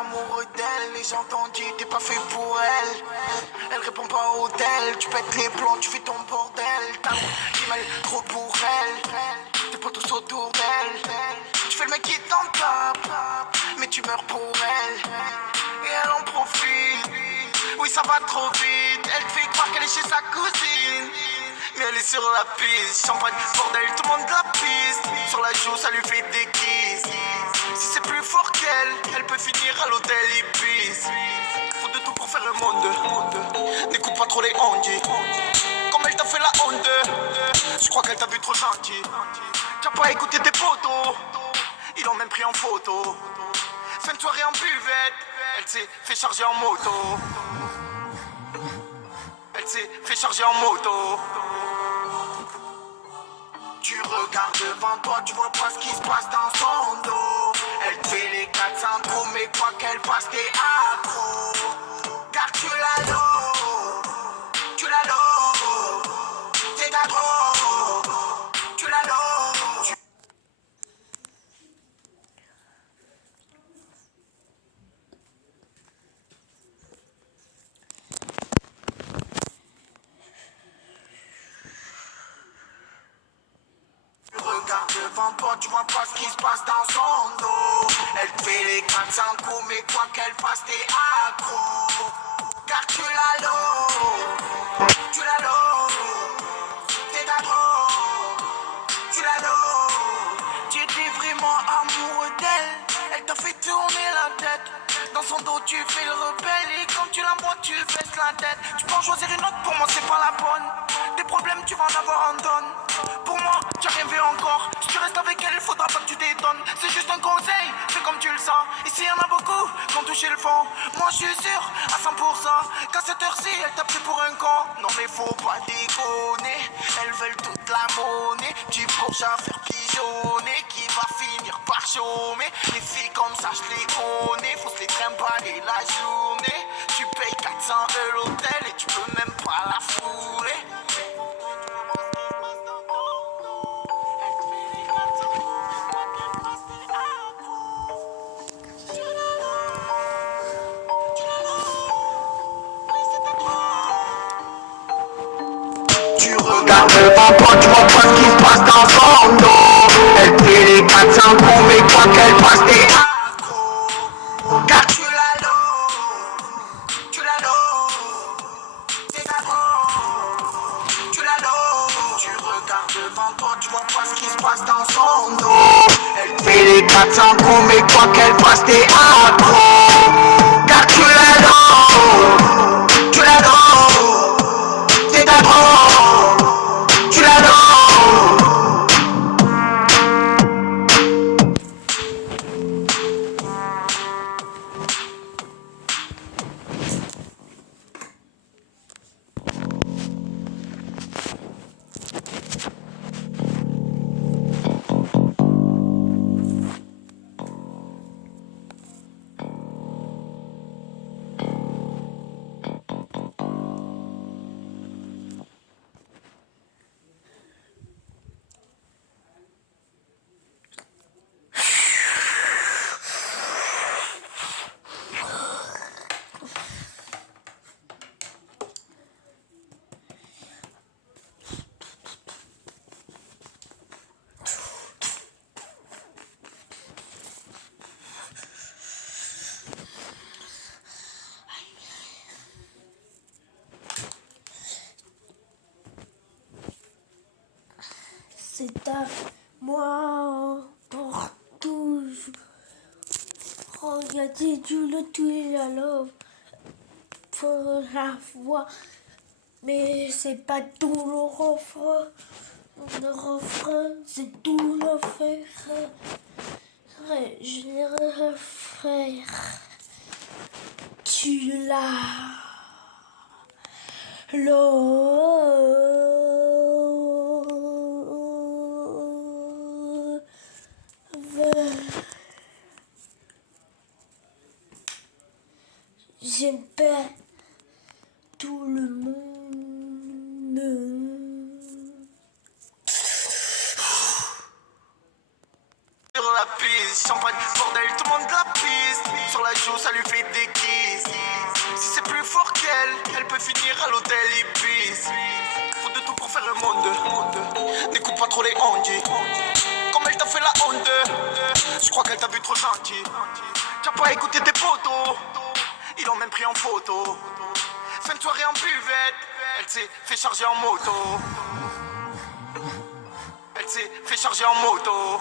amoureux d'elle. Les gens t'ont dit t'es pas fait pour elle. Elle répond pas au tel. Tu pètes les plombs, tu fais ton bordel. T'as qui mal trop pour elle. T'es pas tous autour d'elle. Tu fais le mec qui t'en tape, mais tu meurs pour elle. Et elle en profite. Oui, ça va trop vite. Elle te fait croire qu'elle est chez sa cousine, mais elle est sur la piste. Champagne, bordel, tout le monde de la piste. Sur la joue, ça lui fait des kisses. Si c'est plus fort qu'elle, elle peut finir à l'hôtel Ibis. Faut de tout pour faire le monde. N'écoute pas trop les ondis. Comme elle t'a fait la honte, je crois qu'elle t'a vu trop gentil. T'as pas écouté tes potos, ils l'ont même pris en photo. Fin de soirée en buvette, elle s'est fait charger en moto. Elle s'est fait charger en moto. Tu regardes devant toi, tu vois pas ce qui se passe dans son dos. Elle te fait les 400 coups, mais quoi qu'elle passe, t'es accro. Car tu l'as l'eau, t'es accro. Tu l'as l'eau. Regarde devant toi, tu vois pas ce qui se passe dans son dos. Elle te fait les 400 coups, mais quoi qu'elle fasse, t'es accro. Car tu l'as l'eau, t'es accro. Tu l'as l'eau. Tu étais vraiment amoureux d'elle. Elle t'a fait tourner la tête. Dans son dos tu fais le rebelle. Et quand tu l'envoies tu baisses la tête. Tu peux en choisir une autre, pour moi c'est pas la bonne. Des problèmes tu vas en avoir en tonne. Pour moi tu as rien vu encore. Si tu restes avec elle, faudra pas que tu t'étonnes. C'est juste un conseil, fais comme tu le sens. Ici y'en a beaucoup qui ont touché le fond. Moi je suis sûr à 100% qu'à cette heure-ci elle t'a pris pour un con. Non mais faut pas déconner. Elles veulent toute la monnaie. Tu bourges à faire pigeonner, qui va finir par chômer. Les filles comme ça je les connais. Faut se les trimballer la journée. Tu payes 400 € l'hôtel et tu peux même pas la fourrer. Tu regardes devant toi, tu vois pas ce qui se passe dans son dos. Elle fait les 400 coups, mais quoi qu'elle fasse, t'es accro. Car tu l'as l'eau, t'es accro. Tu l'as l'eau. Tu regardes devant toi, tu vois pas ce qui se passe dans son dos. Elle fait les 400 coups, mais quoi qu'elle fasse, t'es accro. Car tu l'as l'eau, t'es accro. C'est à moi pour toujours. Regardez tout le tout et la love pour la voix. Mais c'est pas tout le refrain. Le refrain, c'est tout le faire. Je vais refaire. Tu l'as. J'aime pas tout le monde. Sur la piste, champagne, bordel, tout le monde de la piste. Sur la chaud, ça lui fait des kisses. Si c'est plus fort qu'elle, elle peut finir à l'hôtel Ibis. Faut de tout pour faire le monde. N'écoute pas trop les ondis. Comme elle t'a fait la honte, je crois qu'elle t'a vu trop gentil. T'as pas écouté tes potos, ils l'ont même pris en photo. Fin de soirée en buvette, elle s'est fait charger en moto. Elle s'est fait charger en moto.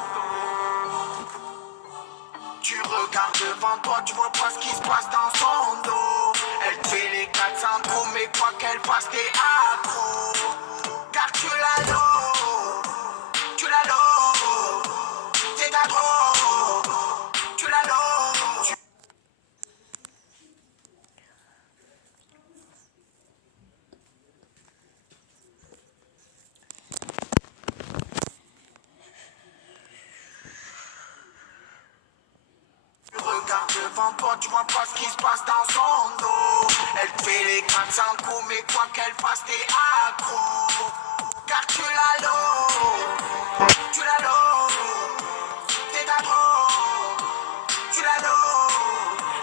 Tu regardes devant toi, tu vois pas ce qui se passe dans son dos. Elle te fait les 400 coups, mais quoi qu'elle fasse, t'es accro. Car tu l'as l'eau, tu l'as l'eau, t'es accro, tu l'as l'eau. Regarde devant toi, tu vois pas ce qui se passe dans son dos. Elle te fait les 400 coups, mais quoi qu'elle fasse, t'es accro. Car tu l'as l'eau, tu l'as l'eau, t'es accro, tu l'as l'eau.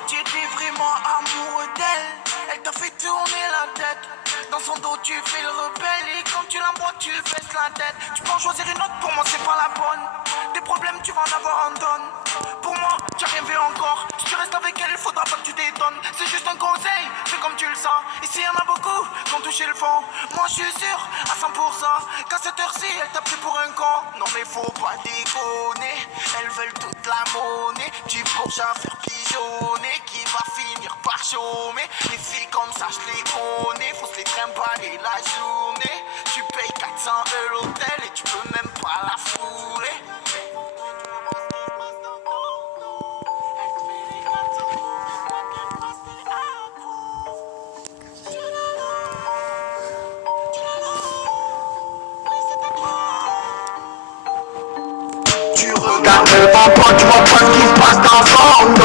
Tu étais vraiment amoureux d'elle, elle t'a fait tourner la tête. Dans son dos tu fais le rebelle et quand tu la vois tu baisses la tête. Tu peux en choisir une autre, pour moi c'est pas la bonne. Des problèmes tu vas en avoir en tonne. Pour moi tu as rien vu encore. Si tu restes avec elle, faudra pas que tu t'étonnes. C'est juste un conseil, fais comme tu le sens. Ici y'en a beaucoup qui ont touché le fond. Moi je suis sûr à 100% qu'à cette heure-ci elle t'a pris pour un con. Non mais faut pas déconner, elles veulent toute la monnaie. Tu bourges à faire pigeonner, qui va finir par chômer. Les filles comme ça je les connais, faut se les trimballer la journée. Tu payes 400 € l'hôtel et tu peux même pas la fouler. Tu regardes devant toi, tu vois pas ce qui se passe dans son dos.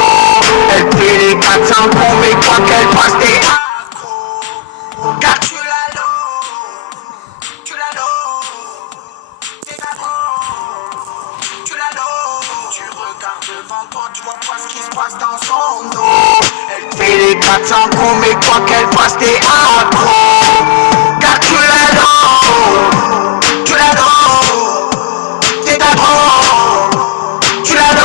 Elle fait les 400 coups, mais quoi qu'elle fasse, t'es accro. Car tu l'as l'eau, tu l'as l'eau, t'es accro, tu l'as l'eau. Tu regardes devant toi, tu vois pas ce qui se passe dans son dos. Elle fait les 400 coups, mais quoi qu'elle fasse, t'es accro. Car tu l'as l'eau, tu l'as l'eau, t'es accro, tu l'as l'eau.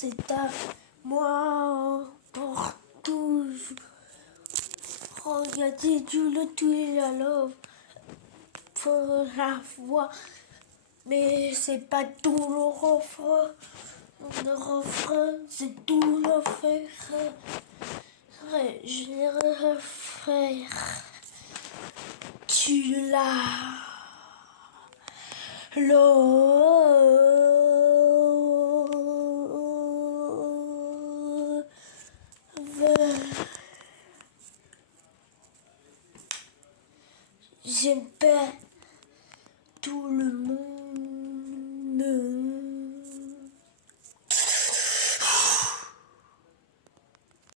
C'est à moi pour toujours. Regardez tout le tout et la love pour la voix. Mais c'est pas tout le refrain. Le refrain, c'est tout le faire. Je vais refaire. Tu l'as. J'aime pas tout le monde.